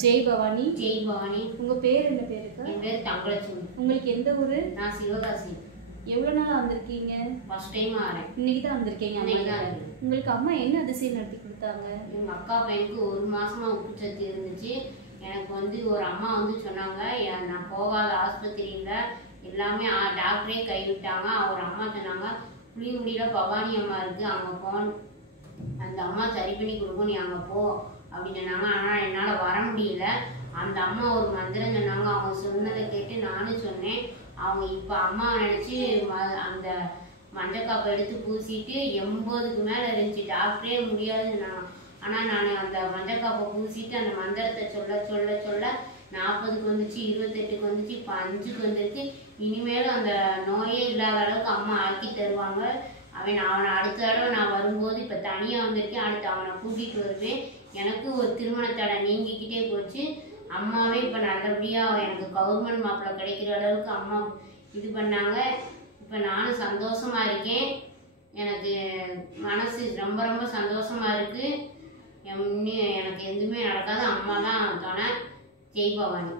ஜெய் பவானி. ஜெய் பவானி. உங்க பேர் என்ன பேருக்கா? என் பேர் தங்கலட்சுமி. உங்களுக்கு எந்த ஊரு? நான் சிவகாசி. எவ்வளவு நாள் வந்திருக்கீங்க? ஃபர்ஸ்ட் டைம் வரேன். இன்னைக்கு தான் வந்திருக்கீங்க. உங்களுக்கு அம்மா என்ன அதிசயம் நடத்தி கொடுத்தாங்க? எங்க அக்கா பையனுக்கு 1 மாசமா உப்பு சத்து இருந்துச்சு. எனக்கு ஒரு அம்மா சொன்னாங்க, நான் போகாத ஆஸ்பத்திரியில எல்லாமே டாக்டரே கைவிட்டாங்க. அவர் அம்மா சொன்னாங்க, புளியங்குடியில பவானி அம்மா இருக்கு, அங்க போ, அந்த அம்மா சரி பண்ணி கொடுக்கும், நீ அங்க போ அப்படின்னு சொன்னாங்க. ஆனால் என்னால் வர முடியல. அந்த அம்மா ஒரு மந்திரம் சொன்னாங்க. அவங்க சொன்னதை கேட்டு நானும் சொன்னேன். அவங்க இப்போ அம்மா நினச்சி அந்த மஞ்சக்காப்பை எடுத்து பூசிட்டு 80க்கு மேலே இருந்துச்சு. டாக்டரே முடியாதுன்னு சொன்னாங்க. ஆனால் நான் அந்த மஞ்சக்காப்பை பூசிட்டு அந்த மந்திரத்தை சொல்ல சொல்ல சொல்ல 40க்கு வந்துச்சு, 28க்கு வந்துச்சு, இப்போ 5க்கு வந்துருக்கு. இனிமேலும் அந்த நோயே இல்லாத அளவுக்கு அம்மா ஆக்கி தருவாங்க. அவனை அடுத்த தடவை நான் வரும்போது இப்போ தனியாக வந்திருக்கேன். அடுத்து அவனை கூட்டிகிட்டு வருவேன். எனக்கு ஒரு திருமண தடை நீங்கிக்கிட்டே போச்சு. அம்மாவே இப்போ நல்லபடியாக எனக்கு கவர்மெண்ட் மாப்பிள்ளை கிடைக்கிற அளவுக்கு அம்மா இது பண்ணாங்க. இப்போ நானும் சந்தோஷமாக இருக்கேன். எனக்கு மனசு ரொம்ப ரொம்ப சந்தோஷமாக இருக்குது. எனக்கு எதுவுமே நடக்காது. அம்மா தான் துணை. ஜெய் பவானி.